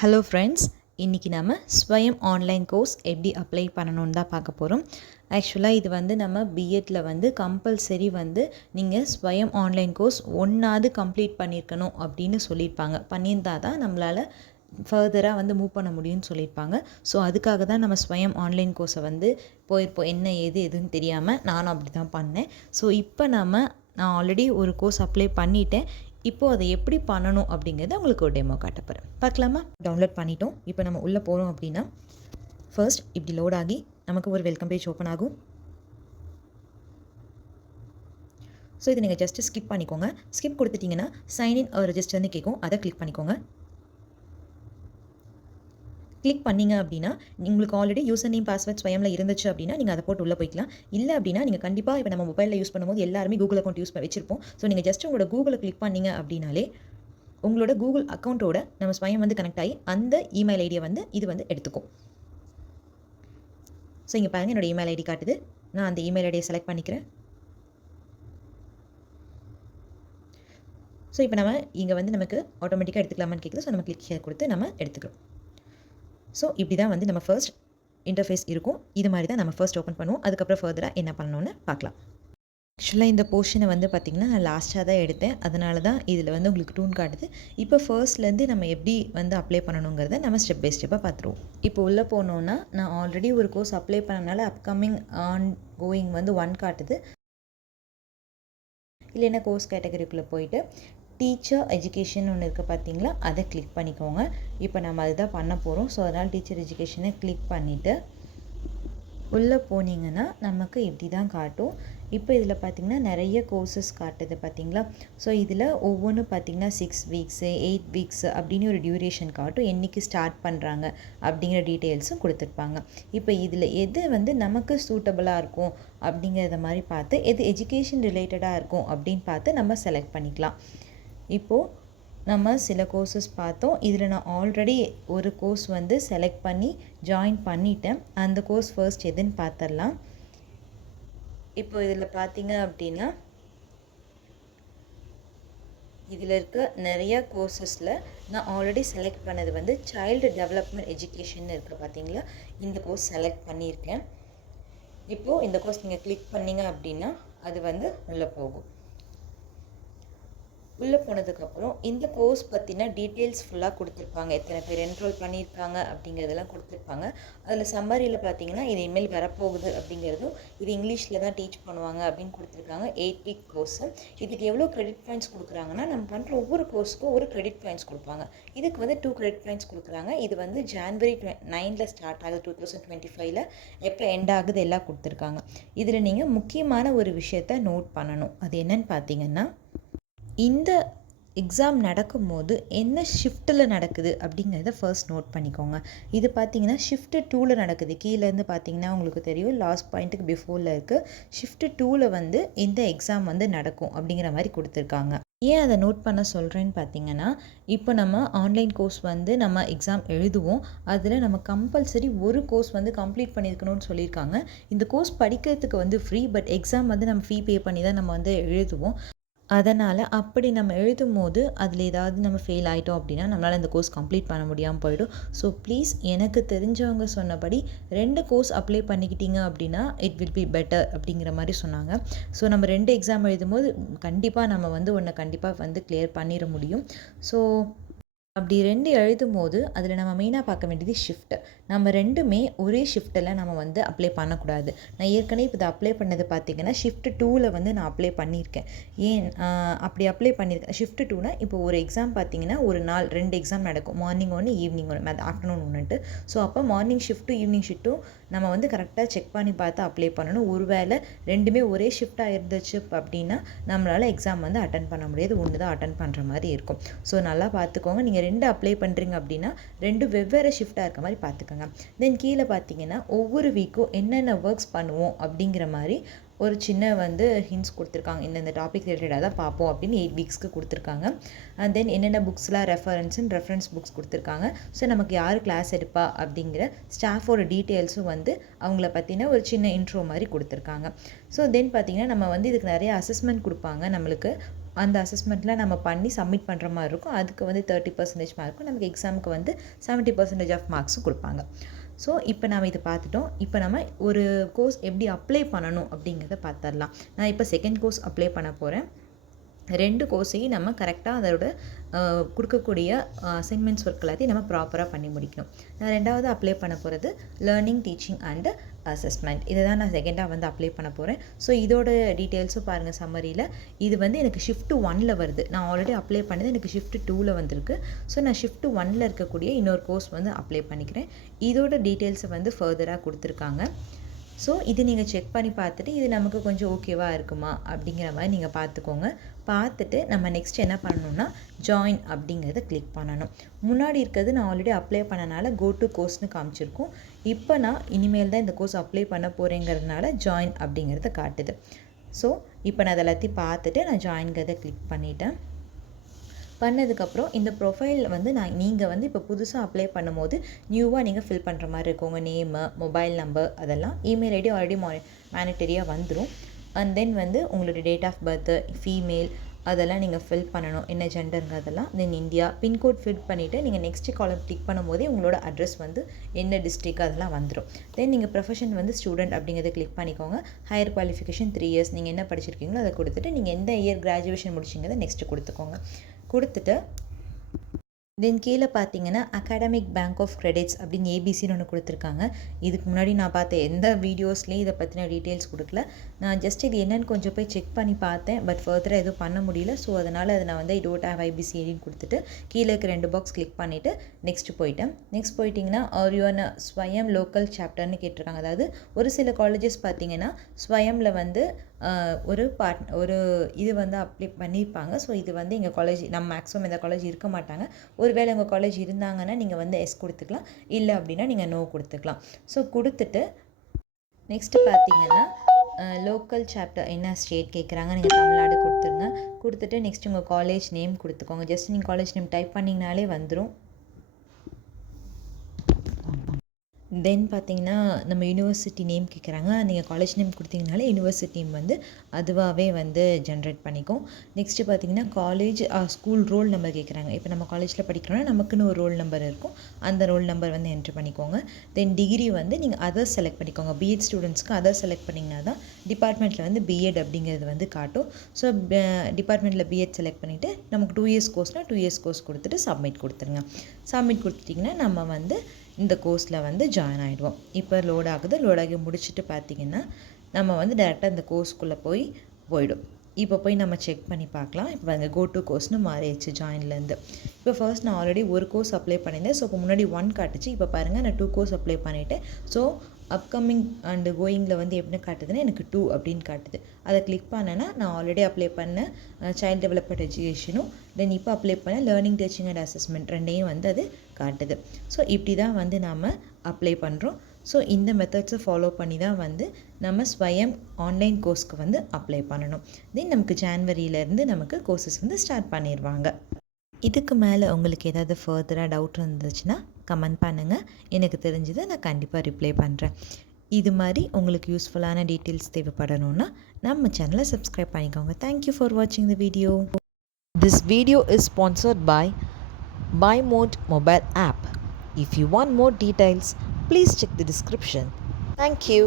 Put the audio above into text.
Hello friends, இன்றைக்கி நம்ம ஸ்வயம் online course எப்படி அப்ளை பண்ணணுன்னு தான் பார்க்க போகிறோம். ஆக்சுவலாக இது வந்து நம்ம பிஎட்டில் வந்து கம்பல்சரி வந்து நீங்கள் ஸ்வயம் ஆன்லைன் கோர்ஸ் ஒன்றாவது கம்ப்ளீட் பண்ணியிருக்கணும் அப்படின்னு சொல்லியிருப்பாங்க. பண்ணியிருந்தால் தான் நம்மளால் ஃபர்தராக வந்து மூவ் பண்ண முடியும்னு சொல்லியிருப்பாங்க. ஸோ அதுக்காக தான் நம்ம ஸ்வயம் ஆன்லைன் கோர்ஸை வந்து போயிருப்போம். என்ன எதுன்னு தெரியாமல் நானும் அப்படி தான் பண்ணேன். ஸோ இப்போ நான் ஆல்ரெடி ஒரு கோர்ஸ் அப்ளை பண்ணிட்டேன். இப்போது அதை எப்படி பண்ணணும் அப்படிங்கிறத உங்களுக்கு ஒரு டெமோ காட்ட போகிறேன். பார்க்கலாமா? டவுன்லோட் பண்ணிட்டோம். இப்போ நம்ம உள்ளே போகிறோம் அப்படின்னா ஃபர்ஸ்ட் இப்படி லோட் ஆகி நமக்கு ஒரு வெல்கம் பேஜ் ஓப்பன் ஆகும். ஸோ இதை நீங்கள் ஜஸ்ட்டு ஸ்கிப் பண்ணிக்கோங்க. ஸ்கிப் கொடுத்துட்டிங்கன்னா சைன்இன் ரெஜிஸ்டர்னு கேட்கும், அதை கிளிக் பண்ணிக்கோங்க. கிளிக் பண்ணிங்க அப்படின்னா உங்களுக்கு ஆல்ரெடி யூசர் நேம் பாஸ்வேர்ட் ஸ்வயமில் இருந்துச்சு அப்படின்னா நீங்கள் அதை போட்டு உள்ளே போய்க்கலாம். இல்லை அப்படின்னா நீங்கள் கண்டிப்பாக இப்போ நம்ம மொபைலில் யூஸ் பண்ணும்போது எல்லாருமே கூகுள் அக்கௌண்ட் யூஸ் வச்சிருப்போம். ஸோ நீங்கள் ஜஸ்ட் உங்களோட கூகுளை கிளிக் பண்ணிங்க அப்படின்னாலே உங்களோட கூகுள் அக்கௌண்ட்டோட நம்ம ஸ்வயம் வந்து கனெக்ட் ஆகி அந்த இமெயில் ஐடியை வந்து இது வந்து எடுத்துக்கும். ஸோ இங்கே பாருங்கள், என்னோடய இமெயில் ஐடி காட்டுது. நான் அந்த இமெயில் ஐடியை செலக்ட் பண்ணிக்கிறேன். ஸோ இப்போ நம்ம இங்கே வந்து நமக்கு ஆட்டோமேட்டிக்காக எடுத்துக்கலாமான்னு கேட்குது. ஸோ நம்ம கிளிக் கொடுத்து நம்ம எடுத்துக்கிறோம். ஸோ இப்படி தான் வந்து நம்ம ஃபர்ஸ்ட் இன்டர்ஃபேஸ் இருக்கும். இது மாதிரி தான் நம்ம ஃபர்ஸ்ட் ஓப்பன் பண்ணுவோம். அதுக்கப்புறம் ஃபர்தராக என்ன பண்ணணும்னு பார்க்கலாம். ஆக்சுவலாக இந்த போர்ஷனை வந்து பார்த்திங்கன்னா நான் லாஸ்ட்டாக தான் எடுத்தேன். அதனால தான் இதில் வந்து உங்களுக்கு டூன் காட்டுது. இப்போ ஃபர்ஸ்ட்லேருந்து நம்ம எப்படி வந்து அப்ளை பண்ணணுங்கிறத நம்ம ஸ்டெப் பை ஸ்டெப்பாக பார்த்துருவோம். இப்போ உள்ளே போனோன்னா நான் ஆல்ரெடி ஒரு கோர்ஸ் அப்ளை பண்ணனால அப்கமிங் ஆன் கோயிங் வந்து 1 காட்டுது. இல்லைன்னா கோர்ஸ் கேட்டகரிக்குள்ளே போயிட்டு டீச்சர் எஜுகேஷன் ஒன்று இருக்குது பார்த்தீங்களா, அதை கிளிக் பண்ணிக்கோங்க. இப்போ நம்ம அதுதான் பண்ண போகிறோம். ஸோ அதனால் டீச்சர் எஜுகேஷனை கிளிக் பண்ணிவிட்டு உள்ளே போனீங்கன்னா நமக்கு இப்படி தான் காட்டும். இப்போ இதில் பார்த்திங்கன்னா நிறைய கோர்சஸ் காட்டுது பார்த்தீங்களா. ஸோ இதில் ஒவ்வொன்றும் பார்த்திங்கன்னா 6 வீக்ஸு 8 வீக்ஸு அப்படின்னு ஒரு டியூரேஷன் காட்டும். என்றைக்கு ஸ்டார்ட் பண்ணுறாங்க அப்படிங்கிற டீட்டெயில்ஸும் கொடுத்துருப்பாங்க. இப்போ இதில் எது வந்து நமக்கு சூட்டபுளாக இருக்கும் அப்படிங்கிறத மாதிரி பார்த்து எது எஜுகேஷன் ரிலேட்டடாக இருக்கும் அப்படின்னு பார்த்து நம்ம செலக்ட் பண்ணிக்கலாம். இப்போது நம்ம சில கோர்சஸ் பார்த்தோம். இதில் நான் ஆல்ரெடி ஒரு கோர்ஸ் வந்து செலக்ட் பண்ணி ஜாயின் பண்ணிட்டேன். அந்த கோர்ஸ் ஃபர்ஸ்ட் எதுன்னு பார்த்துடலாம். இப்போ இதில் பார்த்தீங்க அப்படின்னா இதில் இருக்க நிறையா கோர்சஸில் நான் ஆல்ரெடி செலக்ட் பண்ணது வந்து சைல்டு டெவலப்மெண்ட் எஜுகேஷன் இருக்குது பார்த்தீங்களா, இந்த கோர்ஸ் செலக்ட் பண்ணியிருக்கேன். இப்போது இந்த கோர்ஸ் நீங்கள் கிளிக் பண்ணிங்க அப்படின்னா அது வந்து உள்ளே போகும். உள்ளே போனதுக்கப்புறம் இந்த கோர்ஸ் பற்றின டீட்டெயில்ஸ் ஃபுல்லாக கொடுத்துருப்பாங்க. எத்தனை பேர் என்ரோல் பண்ணியிருக்காங்க அப்படிங்கிறதெல்லாம் கொடுத்துருப்பாங்க. அதில் சம்மரியில் பார்த்தீங்கன்னா இது இமெயில் வரப்போகுது அப்படிங்கிறதும் இது இங்கிலீஷில் தான் டீச் பண்ணுவாங்க அப்படின்னு கொடுத்துருக்காங்க. 8 வீக் கோர்ஸு. இதுக்கு எவ்வளோ கிரெடிட் பாயிண்ட்ஸ் கொடுக்குறாங்கன்னா நம்ம பண்ணுற ஒவ்வொரு கோர்ஸுக்கும் ஒரு கிரெடிட் பாயிண்ட்ஸ் கொடுப்பாங்க. இதுக்கு வந்து 2 கிரெடிட் பாயிண்ட்ஸ் கொடுக்குறாங்க. இது வந்து ஜான்வரி 9 ஸ்டார்ட் ஆகுது, 2025 எப்போ எண்ட் ஆகுது எல்லாம் கொடுத்துருக்காங்க. இதில் நீங்கள் முக்கியமான ஒரு விஷயத்த நோட் பண்ணணும். அது என்னன்னு பார்த்தீங்கன்னா, இந்த எக்ஸாம் நடக்கும்போது என்ன ஷிஃப்ட்டில் நடக்குது அப்படிங்கிறத ஃபர்ஸ்ட் நோட் பண்ணிக்கோங்க. இது பார்த்தீங்கன்னா ஷிஃப்ட்டு 2ல் நடக்குது. கீழேருந்து பார்த்தீங்கன்னா உங்களுக்கு தெரியும், லாஸ்ட் பாயிண்ட்டுக்கு பிஃபோரில் இருக்குது. ஷிஃப்ட்டு 2ல் வந்து இந்த எக்ஸாம் வந்து நடக்கும் அப்படிங்கிற மாதிரி கொடுத்துருக்காங்க. ஏன் அதை நோட் பண்ண சொல்கிறேன்னு பார்த்தீங்கன்னா, இப்போ நம்ம ஆன்லைன் கோர்ஸ் வந்து நம்ம எக்ஸாம் எழுதுவோம். அதில் நம்ம கம்பல்சரி ஒரு கோர்ஸ் வந்து கம்ப்ளீட் பண்ணியிருக்கணும்னு சொல்லியிருக்காங்க. இந்த கோர்ஸ் படிக்கிறதுக்கு வந்து ஃப்ரீ, பட் எக்ஸாம் வந்து நம்ம ஃபீ பே பண்ணி தான் நம்ம வந்து எழுதுவோம். அதனால் அப்படி நம்ம எழுதும்போது அதில் ஏதாவது நம்ம ஃபெயில் ஆகிட்டோம் அப்படின்னா நம்மளால் இந்த கோர்ஸ் கம்ப்ளீட் பண்ண முடியாமல் போயிடும். ஸோ ப்ளீஸ், எனக்கு தெரிஞ்சவங்க சொன்னபடி 2 கோர்ஸ் அப்ளை பண்ணிக்கிட்டீங்க அப்படின்னா இட் வில் பி பெட்டர் அப்படிங்கிற மாதிரி சொன்னாங்க. ஸோ நம்ம 2 எக்ஸாம் எழுதும்போது கண்டிப்பாக நம்ம வந்து ஒன்று கண்டிப்பாக வந்து கிளியர் பண்ணிட முடியும். ஸோ அப்படி 2 எழுதும்போது அதில் நம்ம மெயினாக பார்க்க வேண்டியது ஷிஃப்ட்டு. நம்ம 2மே ஒரே ஷிஃப்ட்டில் நம்ம வந்து அப்ளை பண்ணக்கூடாது. நான் ஏற்கனவே இப்போ இதை அப்ளை பண்ணது பார்த்தீங்கன்னா ஷிஃப்ட்டு 2ல் வந்து நான் அப்ளை பண்ணியிருக்கேன். ஏன் அப்படி அப்ளை பண்ணியிருக்கேன் ஷிஃப்ட்டு 2னா, இப்போ ஒரு எக்ஸாம் பார்த்தீங்கன்னா ஒரு நாள் 2 எக்ஸாம் நடக்கும். மார்னிங் ஒன்று, ஈவினிங் ஒன்று, ஆஃப்டர்நூன் ஒன்றுட்டு. ஸோ அப்போ மார்னிங் ஷிஃப்ட்டும் ஈவினிங் ஷிஃப்ட்டும் நம்ம வந்து கரெக்டாக செக் பண்ணி பார்த்து அப்ளை பண்ணணும். ஒருவேளை 2மே ஒரே ஷிஃப்ட்டாக இருந்துச்சு அப்படின்னா நம்மளால் எக்ஸாம் வந்து அட்டன் பண்ண முடியாது. ஒன்று தான் அட்டன் பண்ணுற மாதிரி இருக்கும். ஸோ நல்லா பார்த்துக்கோங்க. நீங்கள் 2 அப்ளை பண்ணுறீங்க அப்படின்னா 2 வெவ்வேறு ஷிஃப்ட்டாக இருக்க மாதிரி பார்த்துக்கோங்க. தென் கீழே பார்த்தீங்கன்னா ஒவ்வொரு வீக்கும் என்னென்ன ஒர்க்ஸ் பண்ணுவோம் அப்படிங்கிற மாதிரி ஒரு சின்ன வந்து ஹிண்ட்ஸ் கொடுத்துருக்காங்க. இந்த டாபிக் ரிலேட்டடாக தான் பார்ப்போம் அப்படின்னு 8 வீக்ஸ்க்கு கொடுத்துருக்காங்க. அண்ட் தென் என்னென்ன புக்ஸ்லாம் ரெஃபரன்ஸ் புக்ஸ் கொடுத்துருக்காங்க. ஸோ நமக்கு யார் கிளாஸ் எடுப்பா அப்படிங்கிற ஸ்டாஃபோட டீட்டெயில்ஸும் வந்து அவங்கள பற்றின ஒரு சின்ன இன்ட்ரோ மாதிரி கொடுத்துருக்காங்க. ஸோ தென் பார்த்திங்கன்னா நம்ம வந்து இதுக்கு நிறைய அசஸ்மெண்ட் கொடுப்பாங்க நம்மளுக்கு. அந்த அசஸ்மெண்ட்டில் நம்ம பண்ணி சப்மிட் பண்ணுற மாதிரி இருக்கும். அதுக்கு வந்து 30% மார்க்கும், நமக்கு எக்ஸாமுக்கு வந்து 70% ஆஃப் மார்க்ஸும் கொடுப்பாங்க. ஸோ இப்போ நம்ம இதை பார்த்துட்டோம். இப்போ நம்ம ஒரு கோர்ஸ் எப்படி அப்ளை பண்ணணும் அப்படிங்கிறத பார்த்துடலாம். நான் இப்போ செகண்ட் கோர்ஸ் அப்ளை பண்ண போகிறேன். 2 கோர்ஸையும் நம்ம கரெக்டாக அதோட கொடுக்கக்கூடிய அசைன்மெண்ட்ஸ் ஒர்க் எல்லாத்தையும் நம்ம ப்ராப்பராக பண்ணி முடிக்கணும். நான் 2வது அப்ளை பண்ண போகிறது லேர்னிங், டீச்சிங் அண்ட் அசஸ்மெண்ட். இதை தான் நான் செகண்டாக வந்து அப்ளை பண்ண போகிறேன். ஸோ இதோட டீட்டெயில்ஸும் பாருங்கள் சம்மரியில். இது வந்து எனக்கு ஷிஃப்ட் 1ல் வருது. நான் ஆல்ரெடி அப்ளை பண்ணது எனக்கு ஷிஃப்ட் 2ல் வந்திருக்கு. ஸோ நான் ஷிஃப்ட் 1ல் இருக்கக்கூடிய இன்னொரு கோர்ஸ் வந்து அப்ளை பண்ணிக்கிறேன். இதோட டீட்டெயில்ஸை வந்து ஃபர்தராக கொடுத்துருக்காங்க. ஸோ இது நீங்கள் செக் பண்ணி பார்த்துட்டு இது நமக்கு கொஞ்சம் ஓகேவா இருக்குமா அப்படிங்கிற மாதிரி நீங்கள் பார்த்துக்கோங்க. பார்த்துட்டு நம்ம நெக்ஸ்ட் என்ன பண்ணணும்னா ஜாயின் அப்படிங்கிறத கிளிக் பண்ணணும். முன்னாடி இருக்கிறது நான் ஆல்ரெடி அப்ளை பண்ணனால கோ டு கோர்ஸ்னு காமிச்சிருக்கும். இப்போ நான் இனிமேல் தான் இந்த கோர்ஸ் அப்ளை பண்ண போகிறேங்கிறதுனால ஜாயின் அப்படிங்கிறத காட்டுது. ஸோ இப்போ நான் அதை எல்லாத்தையும் பார்த்துட்டு நான் ஜாயின்கிறத கிளிக் பண்ணிட்டேன். பண்ணதுக்கப்புறம் இந்த ப்ரொஃபைல் வந்து நீங்கள் வந்து இப்போ புதுசாக அப்ளை பண்ணும்போது நியூவாக நீங்கள் ஃபில் பண்ணுற மாதிரி இருக்கும். உங்கள் நேமு, மொபைல் நம்பர், அதெல்லாம் இமெயில் ஐடி ஆல்ரெடி மேனிட்டரியாக வந்துடும். அண்ட் தென் வந்து உங்களுடைய டேட் ஆஃப் பர்த்து, ஃபீமேல், அதெல்லாம் நீங்கள் ஃபில் பண்ணணும். என்ன ஜெண்டருங்கிறதெல்லாம். தென் இந்தியா பின்கோட் ஃபில் பண்ணிவிட்டு நீங்கள் நெக்ஸ்ட் காலம் கிளிக் பண்ணும்போதே உங்களோட அட்ரஸ் வந்து என்ன டிஸ்ட்ரிக் அதெல்லாம் வந்துடும். தென் நீங்கள் ப்ரொஃபஷன் வந்து ஸ்டூடெண்ட் அப்படிங்கிறத கிளிக் பண்ணிக்கோங்க. ஹையர் குவாலிஃபிகேஷன் 3 இயர்ஸ் நீங்கள் என்ன படிச்சிருக்கீங்களோ அதை கொடுத்துட்டு நீங்கள் எந்த இயர் கிராஜுவேஷன் முடிச்சிங்கிறத நெக்ஸ்ட்டு கொடுத்துக்கோங்க. கொடுத்துட்டு தென் கீழே பார்த்தீங்கன்னா அகாடமிக் பேங்க் ஆஃப் கிரெடிட்ஸ் அப்படின்னு ஏபிசின்னு ஒன்று கொடுத்துருக்காங்க. இதுக்கு முன்னாடி நான் பார்த்த எந்த வீடியோஸ்லேயும் இதை பற்றின டீட்டெயில்ஸ் கொடுக்கல. நான் ஜஸ்ட் இது என்னென்னு கொஞ்சம் போய் செக் பண்ணி பார்த்தேன். பட் ஃபர்தராக எதுவும் பண்ண முடியல. ஸோ அதனால் அதை நான் வந்து ஐ டோன்ட் ஹேவ் ஐபிசி அப்படின்னு கொடுத்துட்டு கீழே இருக்க 2 பாக்ஸ் கிளிக் பண்ணிவிட்டு நெக்ஸ்ட் போயிட்டேன். நெக்ஸ்ட் போயிட்டிங்கன்னா யூன ஸ்வயம் லோக்கல் சாப்டர்னு கேட்டிருக்காங்க. அதாவது ஒரு சில காலேஜஸ் பார்த்தீங்கன்னா ஸ்வயமில் வந்து ஒரு இது வந்து அப்ளை பண்ணியிருப்பாங்க. ஸோ இது வந்து எங்கள் காலேஜ் நம்ம மேக்ஸிமம் இந்த காலேஜ் இருக்க மாட்டாங்க. ஒருவேளை உங்கள் காலேஜ் இருந்தாங்கன்னா நீங்கள் வந்து எஸ் கொடுத்துக்கலாம், இல்லை அப்படின்னா நீங்கள் நோ கொடுத்துக்கலாம். ஸோ கொடுத்துட்டு நெக்ஸ்ட்டு பார்த்தீங்கன்னா லோக்கல் சாப்டர் என்ன ஸ்டேட் கேட்குறாங்க, நீங்கள் தமிழ்நாடு கொடுத்துருங்க. கொடுத்துட்டு நெக்ஸ்ட் உங்கள் காலேஜ் நேம் கொடுத்துக்கோங்க. ஜஸ்ட் நீங்கள் காலேஜ் நேம் டைப் பண்ணிங்கனாலே வந்துடும். தென் பார்த்தீங்கன்னா நம்ம யூனிவர்சிட்டி நேம் கேட்குறாங்க. நீங்கள் காலேஜ் நேம் கொடுத்தீங்கனாலே யூனிவர்சிட்டி நேம் வந்து அதுவாகவே வந்து ஜென்ரேட் பண்ணிக்கும். நெக்ஸ்ட்டு பார்த்தீங்கன்னா காலேஜ் ஸ்கூல் ரோல் நம்பர் கேட்குறாங்க. இப்போ நம்ம காலேஜில் படிக்கிறோன்னா நமக்குன்னு ஒரு ரோல் நம்பர் இருக்கும். அந்த ரோல் நம்பர் வந்து என்ட்ரு பண்ணிக்கோங்க. தென் டிகிரி வந்து நீங்கள் அதர்ஸ் செலக்ட் பண்ணிக்கோங்க. பிஎட் ஸ்டூடெண்ட்ஸ்க்கு அதர்ஸ் செலக்ட் பண்ணிங்கன்னா தான் டிபார்ட்மெண்ட்டில் வந்து பிஎட் அப்படிங்கிறது வந்து காட்டும். ஸோ டிபார்ட்மெண்ட்டில் பிஎட் செலக்ட் பண்ணிவிட்டு நமக்கு 2 இயர்ஸ் கோர்ஸ்னால் 2 இயர்ஸ் கோர்ஸ் கொடுத்துட்டு சப்மிட் கொடுத்துருங்க. சப்மிட் கொடுத்துட்டிங்கன்னா நம்ம வந்து இந்த கோர்ஸில் வந்து ஜாயின் ஆகிடுவோம். இப்போ லோட் ஆகுது. லோட் ஆகி முடிச்சுட்டு பார்த்திங்கன்னா நம்ம வந்து டேரெக்டாக இந்த கோர்ஸ்க்குள்ளே போயிடும். இப்போ போய் நம்ம செக் பண்ணி பார்க்கலாம். இப்போ அந்த கோ டு கோர்ஸ்னு மாறிடுச்சு ஜாயின்லேருந்து. இப்போ ஃபர்ஸ்ட் நான் ஆல்ரெடி ஒரு கோர்ஸ் அப்ளை பண்ணியிருந்தேன். ஸோ இப்போ முன்னாடி 1 காட்டுச்சு. இப்போ பாருங்கள் நான் 2 கோர்ஸ் அப்ளை பண்ணிவிட்டேன். ஸோ அப்கமிங் அண்டு கோயிங்கில் வந்து எப்படி காட்டுதுன்னா எனக்கு 2 அப்படின்னு காட்டுது. அதை கிளிக் பண்ணேன்னா நான் ஆல்ரெடி அப்ளை பண்ண சைல்டு டெவலப்மெண்ட் எஜுகேஷனும் தென் இப்போ அப்ளை பண்ண லேர்னிங், டீச்சிங் அண்ட் அசஸ்மெண்ட் 2யும் வந்து அது காட்டுது. ஸோ இப்படி தான் வந்து நாம் அப்ளை பண்ணுறோம். ஸோ இந்த மெத்தட்ஸை ஃபாலோ பண்ணி தான் வந்து நம்ம ஸ்வயம் ஆன்லைன் கோர்ஸ்க்கு வந்து அப்ளை பண்ணணும். தென் நமக்கு ஜான்வரியிலேருந்து நமக்கு கோர்சஸ் வந்து ஸ்டார்ட் பண்ணிடுவாங்க. இதுக்கு மேலே உங்களுக்கு ஏதாவது ஃபர்தராக டவுட் இருந்துச்சுன்னா கமெண்ட் பண்ணுங்கள். எனக்கு தெரிஞ்சதை நான் கண்டிப்பாக ரிப்ளை பண்ணுறேன். இது மாதிரி உங்களுக்கு யூஸ்ஃபுல்லான டீட்டெயில்ஸ் தேவைப்படணுன்னா நம்ம சேனலை சப்ஸ்கிரைப் பண்ணிக்கோங்க. தேங்க்யூ ஃபார் வாட்சிங் the video. This video is sponsored by BuyMode mobile app. If you want more details, please check the description. Thank you.